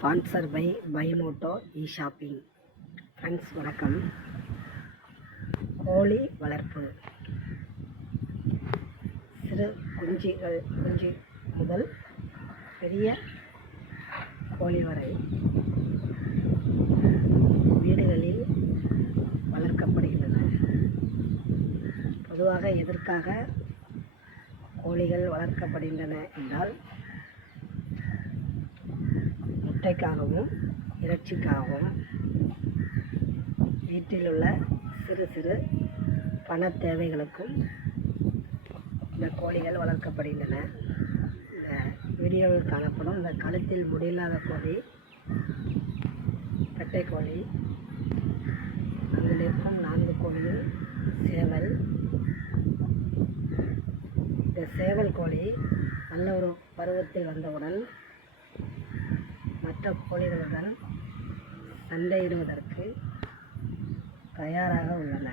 Sponsor by பைமோட்டோ e shopping friends வணக்கம். கோழி வளர்ப்பு. சிறு குஞ்சுகள் குஞ்சு முதல் பெரிய கோழி வரை வீடுகளில் வளர்க்கப்படுகின்றன. பொதுவாக எதற்காக கோழிகள் வளர்க்கப்படுகின்றன என்றால் முட்டைக்காகவும் இறைச்சிக்காகவும் வீட்டில் உள்ள சிறு சிறு பண தேவைகளுக்கும் இந்த கோழிகள் வளர்க்கப்படுகின்றன. இந்த வீடியோவில் காணப்படும் இந்த கழுத்தில் முடியில்லாத கோழி பெட்டை கோழி அதில் இருக்கும் நான்கு கோழியும் சேவல். இந்த சேவல் கோழி நல்ல ஒரு பருவத்தில் வந்தவுடன் மற்ற கோழிகளுடன் சண்டையிடுவதற்கு தயாராக உள்ளன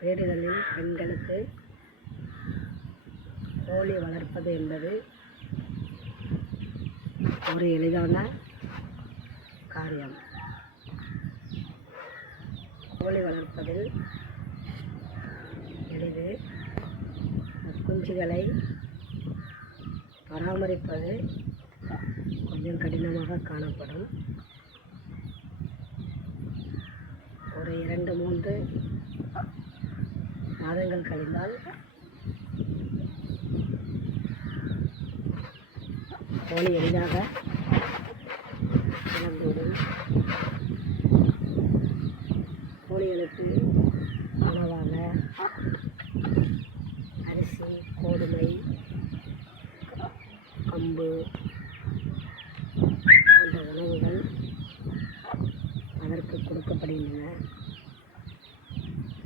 வீடுகளில் பெண்களுக்கு கோழி வளர்ப்பது என்பது ஒரு எளிதான காரியம். கோழி வளர்ப்பதில் எளிது. குஞ்சுகளை பராமரிப்பது கொஞ்சம் கடினமாக காணப்படும். ஒரு இரண்டு மூன்று மாதங்கள் கழிந்தால் கோழி எளிதாக வளர்ந்துவிடும் கம்பு போன்ற உணவுகள் அதற்கு கொடுக்கப்படுகின்றன.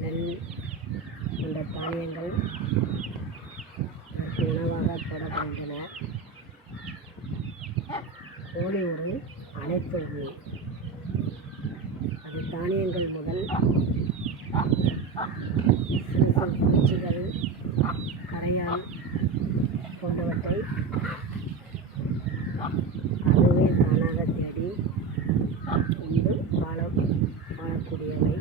நெல் போன்ற தானியங்கள் அதற்கு உணவாக போடப்படுகின்றன. கோழி ஒரு அனைத்து உணவு அது தானியங்கள் முதல் சிறு சிறு பூச்சிகள் கரையான் போன்றவற்றை அதுவே தானாக தேடி உண்டு வாழ வாழக்கூடியவை.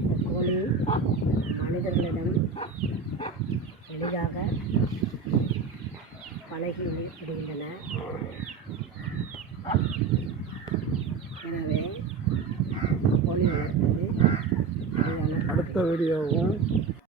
இந்த கோழி மனிதர்களிடம் எளிதாக பழகி விடுகின்றன எனவே கோழி வளர்ப்பது அடுத்த வீடியோவும்